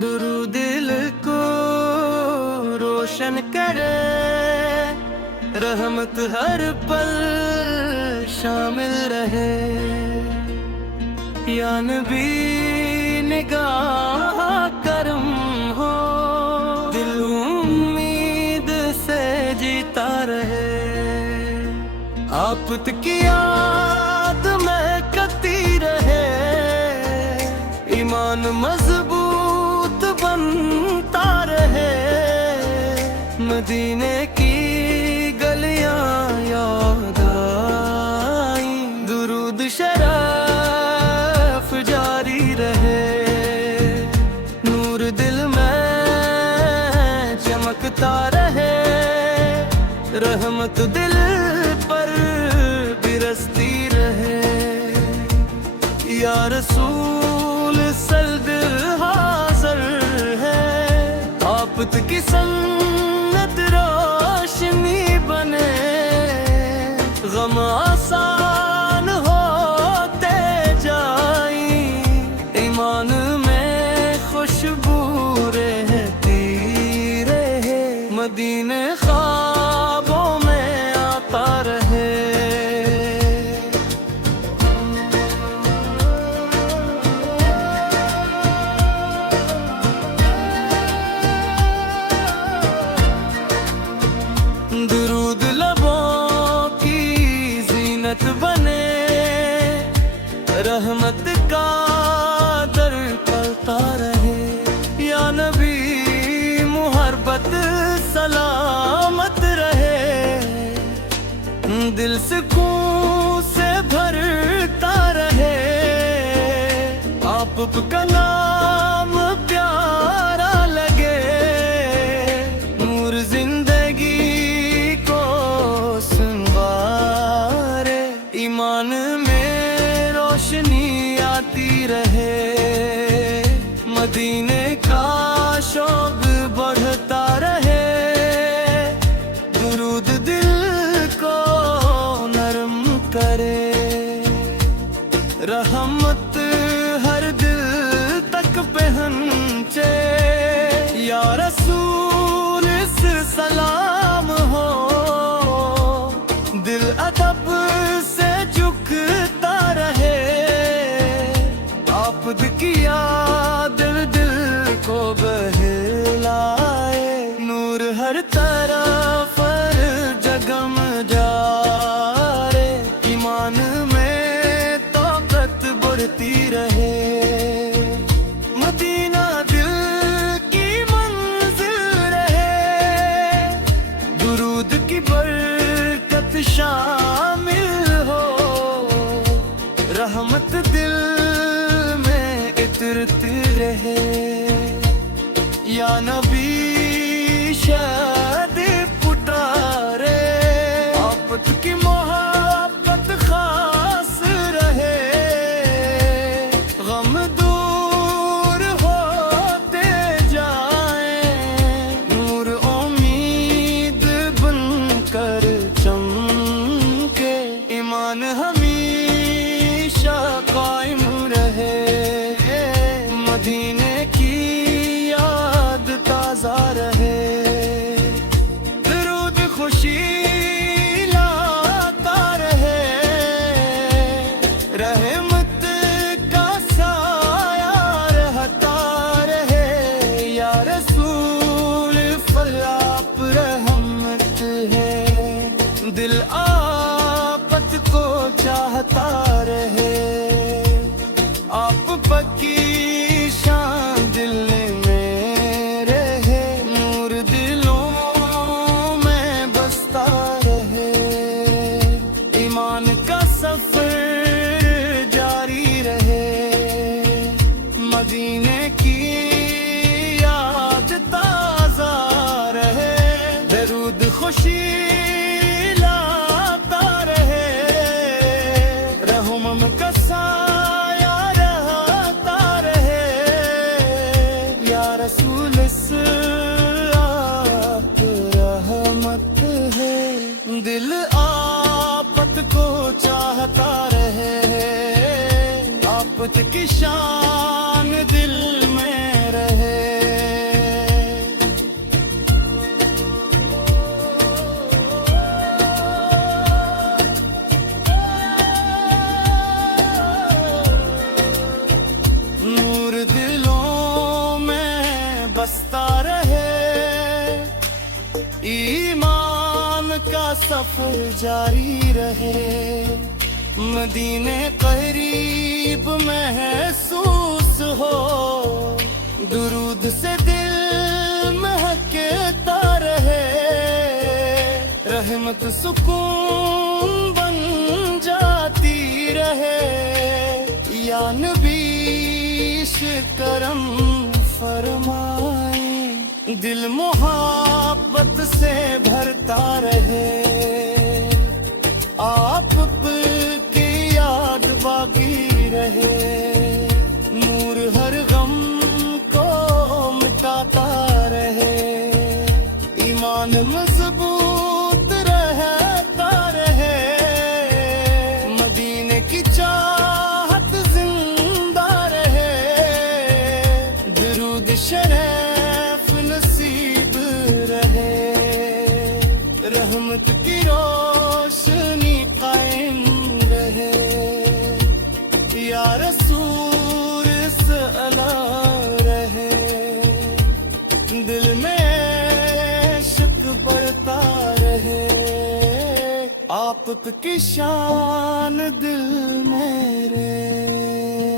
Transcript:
दुरूद दिल को रोशन करे, रहमत हर पल शामिल रहे। या नबी निगाह करम हो, दिल उम्मीद से जीता रहे। आफत की याद में कती रहे, ईमान मजबूत बनता रहे। मदीने की गलियां याद आई, दुरूद शरफ जारी रहे। नूर दिल में चमकता रहे, रहमत दिल पर बिरसती रहे। या रसूल सल्द हाज़िर है, आफत की सन्नत रोशनी बने। गम आसान होते जाई, ईमान में खुशबू रहती रहे। मदीने ख्वाबों में आता रहे। दुरूद लबों की जीनत बने, रहमत का दर पलता रहे। या नबी मुहब्बत सलामत रहे, दिल सुकून से भरता रहे। आप का नाम प्यारा लगे, नूर जिंदगी को संवारे। ईमान में रोशनी आती रहे, मदीने का शौक बढ़ता रहे। दुरूद दिल को नरम करे, रहमत हर दिल तक पहुंचे। या रसूल इस सलाम हो, दिल अदब से झुकता रहे। आफत की याद दिल को बहलाए, नूर हर तरफ जगमगा रे। ईमान में ताकत बढ़ती रहे, मदीना दिल की मंजिल रहे। दुरूद की बरकत शामिल हो, रहमत दिल में इतरती रहे। या नबी शाद पुटारे, आफत की मोहब्बत खास रहे। गम दूर होते जाए, नूर उम्मीद बनकर चमके। ईमान हमेशा कायम रहे, मदीने की याद ताजा रहे। दुरूद खुशी लाता रहे, रहमत का साया रहता रहे। या रसूल फल आप रहमत है, दिल आफत को चाहता रहे। आप पक्की शान दिल में रहे, नूर दिलों में बसता रहे। ईमान का सफर जारी रहे, मदीने की याद ताजा रहे। दरूद खुशी लाता रहे, रहमत का साया रहता रहे। या रसूल आप रहमत है, दिल आफत को चाहता रहे। आफत की शान दिल में रहे। सफर जारी रहे, मदीने करीब महसूस हो, दुरूद से दिल महकता रहे, रहमत सुकून बन जाती रहे, या नबी करम फरमाए, दिल मोहब्बत से भरता रहे, आप की याद बाकी रहे, नूर हर गम को मिटाता रहे, ईमान मजबूत रहता रहे, मदीने की चाहत जिंदा रहे, दुरूद शरीफ नसीब रहे, रहमत की रोशनी कायम रहे, या रसूल सलाम रहे, दिल में इश्क बढ़ता रहे, आप की शान दिल में रहे।